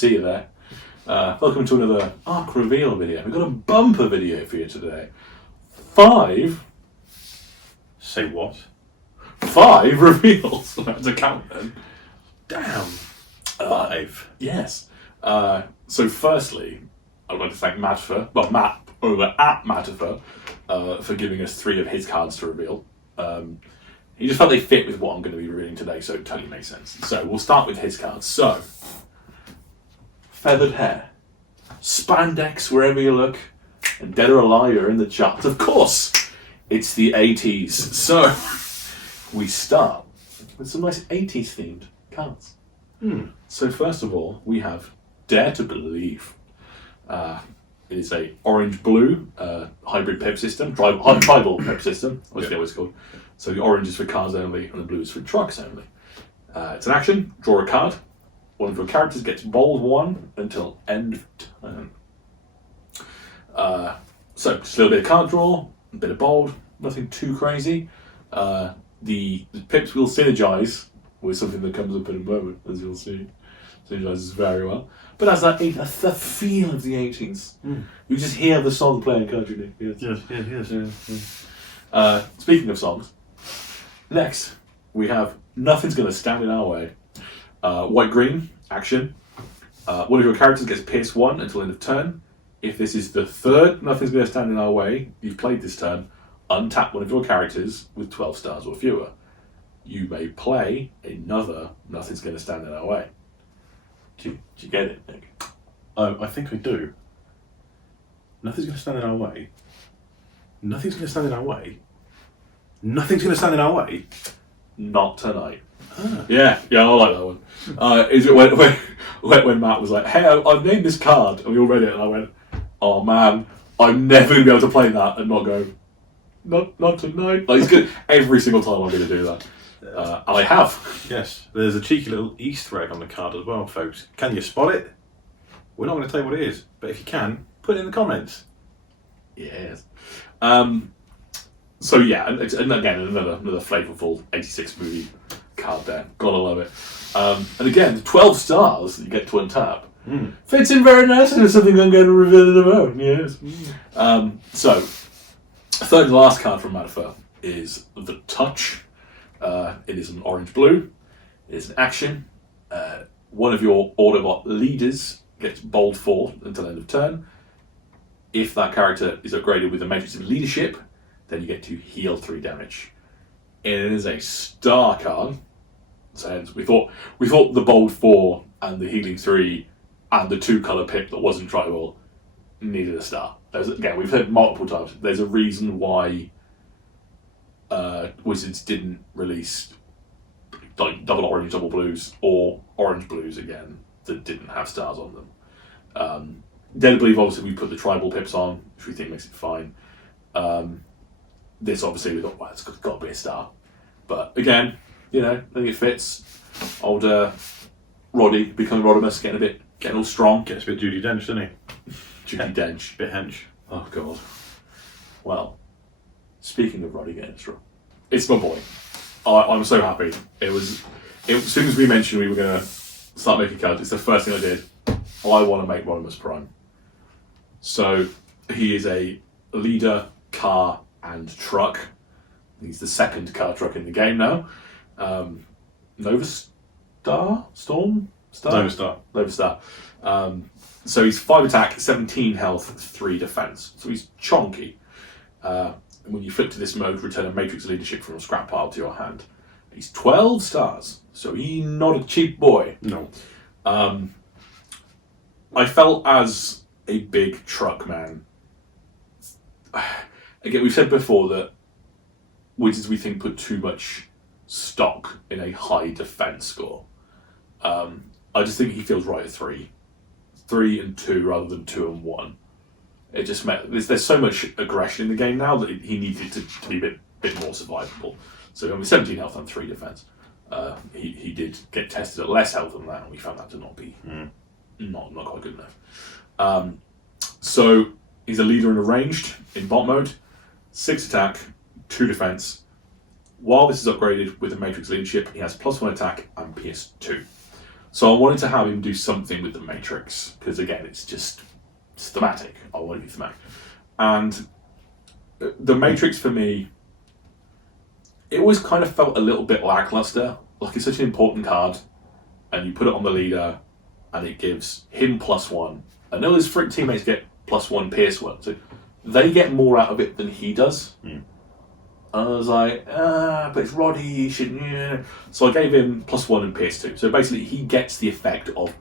see you there. Welcome to another Arc Reveal video. We've got a bumper video for you today. 5... Say what? 5 reveals. I have to count them. Damn. 5? Yes. So firstly, I'd like to thank Matt over at Mattifer, for giving us 3 of his cards to reveal. He just felt they fit with what I'm going to be revealing today, so it totally makes sense. So we'll start with his cards. So, feathered hair, spandex wherever you look, and dead or alive you're in the charts. Of course, it's the 80s. So, we start with some nice 80s themed cards. So first of all, we have Dare to Believe. It is a orange-blue hybrid pip system, tribal pip system, obviously what it's called. So the orange is for cars only, and the blue is for trucks only. It's an action, draw a card. One of your characters gets bold 1 until end of turn. So just a little bit of card draw, a bit of bold, nothing too crazy. The pips will synergize with something that comes up in a moment, as you'll see. Synergizes very well. But as that's the feel of the 80s. You just hear the song playing, can't you, Nick? Yes. Speaking of songs, next we have Nothing's Gonna Stand in Our Way. White-green, action. One of your characters gets pierced 1 until end of turn. If this is the 3rd Nothing's Gonna Stand in Our Way you've played this turn, untap one of your characters with 12 stars or fewer. You may play another Nothing's Gonna Stand in Our Way. Do you get it, Nick? I think I do. Nothing's going to stand in our way. Nothing's going to stand in our way. Nothing's going to stand in our way. Not tonight. Yeah, I like that one. Is it when Matt was like, "Hey, I've named this card," and we all read it, and I went, "Oh man, I'm never gonna be able to play that and not go, not tonight." Like, it's good every single time I'm gonna do that, and I have. Yes, there's a cheeky little Easter egg on the card as well, folks. Can you spot it? We're not going to tell you what it is, but if you can, put it in the comments. Yes. So yeah, and again, another flavourful 86 movie card there. Gotta love it. And again, 12 stars that you get to untap. Fits in very nicely with something I'm going to reveal in a moment. Yes. So, third and last card from Mattifer is The Touch. It is an orange-blue. It is an action. One of your Autobot leaders gets bold 4 until end of turn. If that character is upgraded with a Matrix of Leadership, then you get to heal 3 damage. It is a star card. So we thought the bold 4 and the healing 3 and the 2-colour pip that wasn't tribal needed a star. Again, we've heard multiple times. There's a reason why Wizards didn't release like double orange, double blues, or orange blues again that didn't have stars on them. Dare to Believe, obviously, we put the tribal pips on, which we think makes it fine. This, obviously, we thought, well, it's got to be a star. But again, I think it fits. Old Roddy becoming Rodimus, getting all strong. Gets a bit Judi Dench, doesn't he? Judi Dench. Bit hench. Oh, God. Well, speaking of Roddy getting strong, it's my boy. I'm so happy. As soon as we mentioned we were going to start making cards, it's the first thing I did. I want to make Rodimus Prime. So, he is a leader, car, and truck. He's the 2nd car truck in the game now. Nova Star? Nova Star. So he's 5 attack, 17 health, 3 defense. So he's chonky. When you flip to this mode, return a Matrix Leadership from a scrap pile to your hand. He's 12 stars, so he's not a cheap boy. No. I felt as a big truck man. Again, we've said before that Wizards, we think, put too much stock in a high defense score. I just think he feels right at 3. 3 and 2 rather than 2 and 1. It just there's so much aggression in the game now that he needed to be a bit more survivable. So with 17 health and 3 defense, he did get tested at less health than that, and we found that to not be not quite good enough. So he's a leader in a ranged in bot mode, 6 attack, 2 defense. While this is upgraded with the Matrix Leadership, he has +1 attack and PS2. So I wanted to have him do something with the Matrix, because again, it's just thematic. I want it to be thematic. And the Matrix for me, it always kind of felt a little bit lackluster. Like, it's such an important card, and you put it on the leader, and it gives him +1. I know his teammates get +1 Pierce 1, so they get more out of it than he does. Mm. And I was like, but it's Roddy, he shouldn't. Yeah. So I gave him +1 and Pierce 2. So basically, he gets the effect of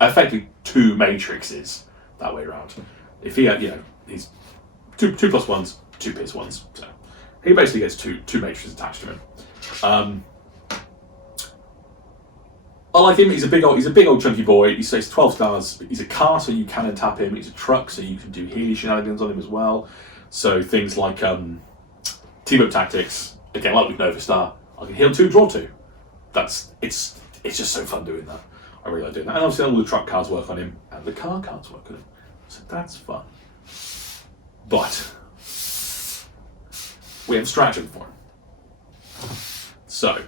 effectively 2 Matrixes that way around. If he had, he's 2 +1s, 2 Pierce 1s. So he basically gets two Matrixes attached to him. I like him. He's a big old chunky boy. He's 12 stars. He's a car, so you can untap him. He's a truck, so you can do Healy shenanigans on him as well. So things like team up tactics. Again, like with Nova Star, I can heal 2, draw 2. It's just so fun doing that. I really like doing that. And obviously all the truck cards work on him, and the car cards work on him. So that's fun. But we have stratagem for him. So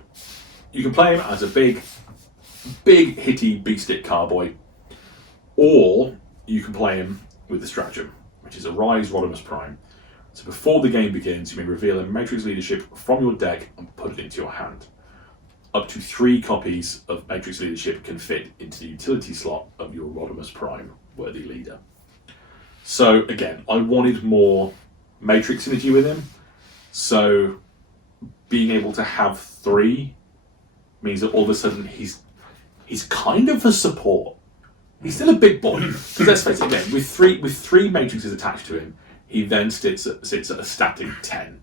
you can play him as a big hitty big stick carboy, or you can play him with the stratagem, which is Arise Rodimus Prime. So before the game begins, you may reveal a Matrix Leadership from your deck and put it into your hand. Up to 3 copies of Matrix Leadership can fit into the utility slot of your Rodimus Prime worthy leader. So again, I wanted more Matrix synergy with him, so being able to have 3 means that all of a sudden he's kind of a support. He's still a big boy. Because let's face it, again, with three matrices attached to him, he then sits at a static 10.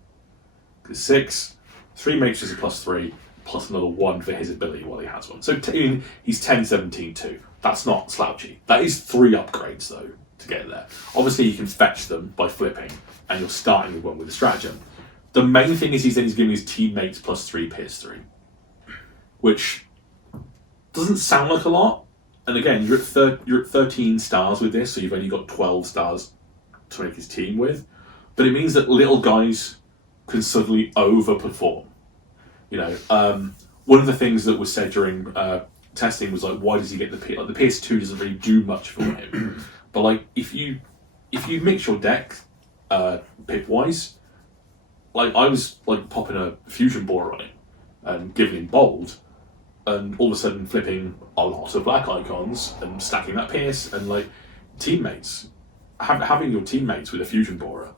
Because 6, 3 matrices +3, plus another 1 for his ability while he has one. So he's 10, 17, 2. That's not slouchy. That is 3 upgrades though to get there. Obviously you can fetch them by flipping, and you're starting with one with a stratagem. The main thing is he's giving his teammates +3 Pierce 3. Which doesn't sound like a lot, and again, you're at 13 stars with this, so you've only got 12 stars to make his team with. But it means that little guys can suddenly overperform. One of the things that was said during testing was like, why does he get the PS? Like, the PS2 doesn't really do much for him. But like, if you mix your deck pip wise, like I was like popping a fusion borer on it and giving him bold, and all of a sudden flipping a lot of black icons and stacking that Pierce, and like teammates, having your teammates with a fusion borer,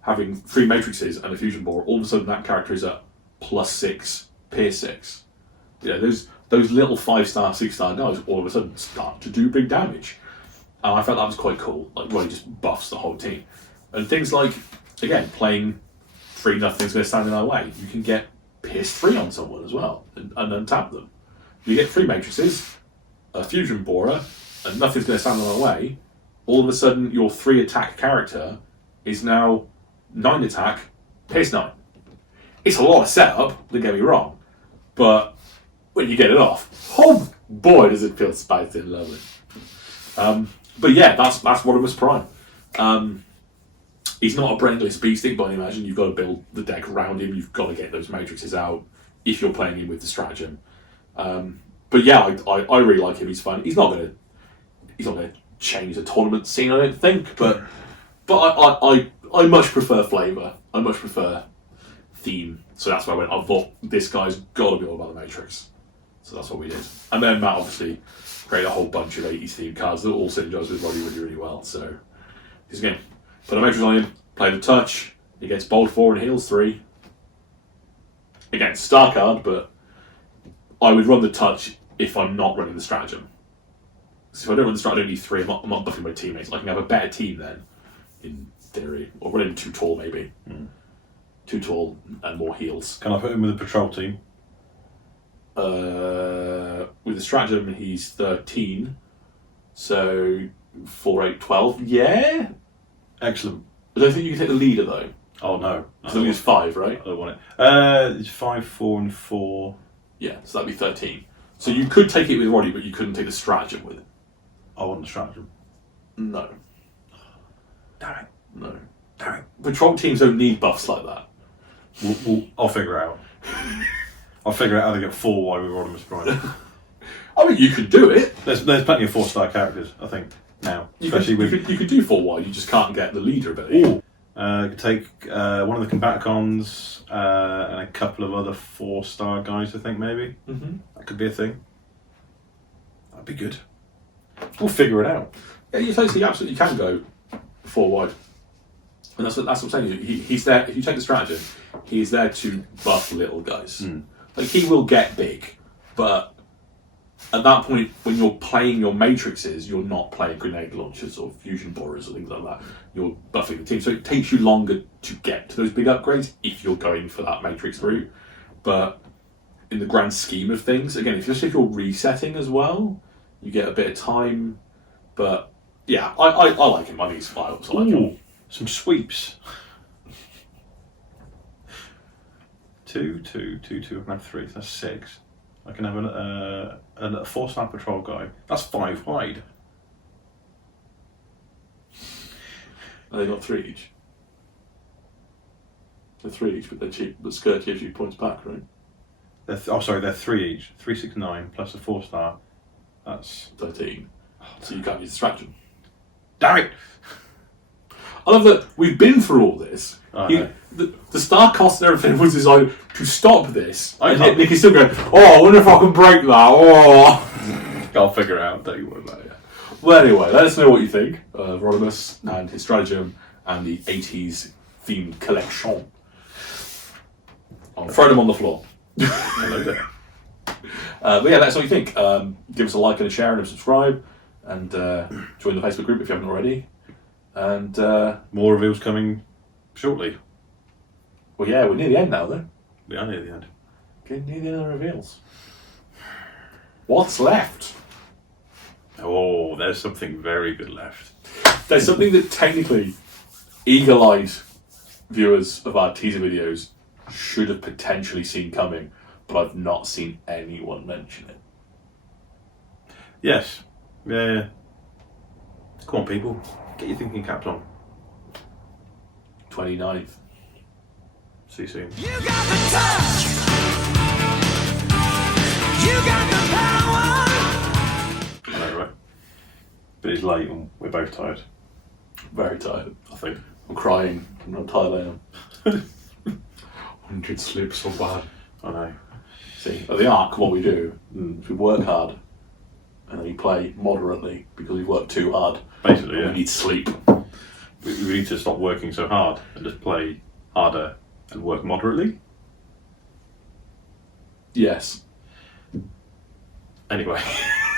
having 3 matrices and a fusion borer, all of a sudden that character is at +6 Pierce 6. Those little 5-star, 6-star guys all of a sudden start to do big damage. And I felt that was quite cool. Like, really just buffs the whole team. And things like, again, playing 3 nothing's going to stand in our way. You can get Pierce 3 on someone as well and untap them. You get 3 matrices, a fusion borer, and nothing's going to stand in our way. All of a sudden, your 3 attack character is now 9 attack, Pierce 9. It's a lot of setup, don't get me wrong, but when you get it off, oh boy, does it feel spicy and lovely. But yeah, that's Rodimus Prime. He's not a brainless beasting by any imagine. You've got to build the deck around him. You've got to get those matrices out if you're playing him with the stratagem. But yeah, I really like him. He's fun. He's not gonna change the tournament scene, I don't think. But I much prefer flavour. I much prefer theme. So that's why I went. I thought this guy's got to be all about the Matrix. So that's what we did. And then Matt obviously created a whole bunch of 80s themed cards that all synergize with Roddy really, really well. So he's again put a Matrix on him, play the touch. He gets bold 4 and heals 3. Again, star card, but I would run the touch if I'm not running the stratagem. So if I don't run the stratagem, I don't need 3. I'm not buffing my teammates. I can have a better team then, in theory. Or run him too tall, maybe. Too tall and more heals. Can I put him with a patrol team? With the stratagem, he's 13. So 4, 8, 12. Yeah? Excellent. I don't think you can take the leader, though. Oh, no. I think it's 5, right? I don't want it. It's 5, 4, and 4. Yeah, so that'd be 13. So you could take it with Roddy, but you couldn't take the stratagem with it. I want the stratagem. No. Damn it. No. Damn it. Patrol teams don't need buffs like that. I'll figure it out. I'll figure out how to get 4 while we're Rodimus Prime. I mean, you could do it. There's plenty of 4-star characters, I think, now. You could do 4 wide, you just can't get the leader ability. You could take one of the Combaticons and a couple of other 4-star guys, I think, maybe. Mm-hmm. That could be a thing. That'd be good. We'll figure it out. Yeah, you absolutely can go 4 wide. And that's what I'm saying. He's there, if you take the stratagem, he's there to buff little guys. Like, he will get big, but at that point, when you're playing your matrices, you're not playing grenade launchers or fusion borers or things like that. You're buffing the team. So it takes you longer to get to those big upgrades if you're going for that matrix route. But in the grand scheme of things, again, if you're resetting as well, you get a bit of time. But yeah, I like him. I think he's fire ups. I like him. Some sweeps. 2, 2, 2, 2. I can have 3. That's 6. I can have a 4-star patrol guy. That's 5 wide. And they got 3 each. They're 3 each, but they're cheap. But Skirt gives you points back, right? They're 3 each. 3, 6, 9 plus a 4-star. That's 13. So you can't use distraction. Damn it! I love that we've been through all this. The star cost and everything was designed to stop this. And yet Nick is still going, I wonder if I can break that. Oh. I'll figure it out. Don't you worry about it. Well, anyway, let us know what you think of Rodimus and his stratagem and the 80s themed collection. I'll throw them on the floor. Hello there. But yeah, let us know what you think. Give us a like and a share and a subscribe. And join the Facebook group if you haven't already. And more reveals coming shortly. Well, yeah, we're near the end now, though. We are near the end. Getting near the end of the reveals. What's left? Oh, there's something very good left. There's something that technically eagle-eyed viewers of our teaser videos should have potentially seen coming, but I've not seen anyone mention it. Yes. Yeah. Come on, people. Get your thinking caps on. 29th. See you soon. You got the touch. You got the power. I know, right? But it's late and we're both tired, Very tired. I think. I'm crying. I'm not tired I am. 100 sleep so bad. I know. See, at the Arc, what we do is we work hard and then we play moderately because we've worked too hard. Basically, yeah. We need sleep. We need to stop working so hard and just play harder and work moderately. Yes. Anyway.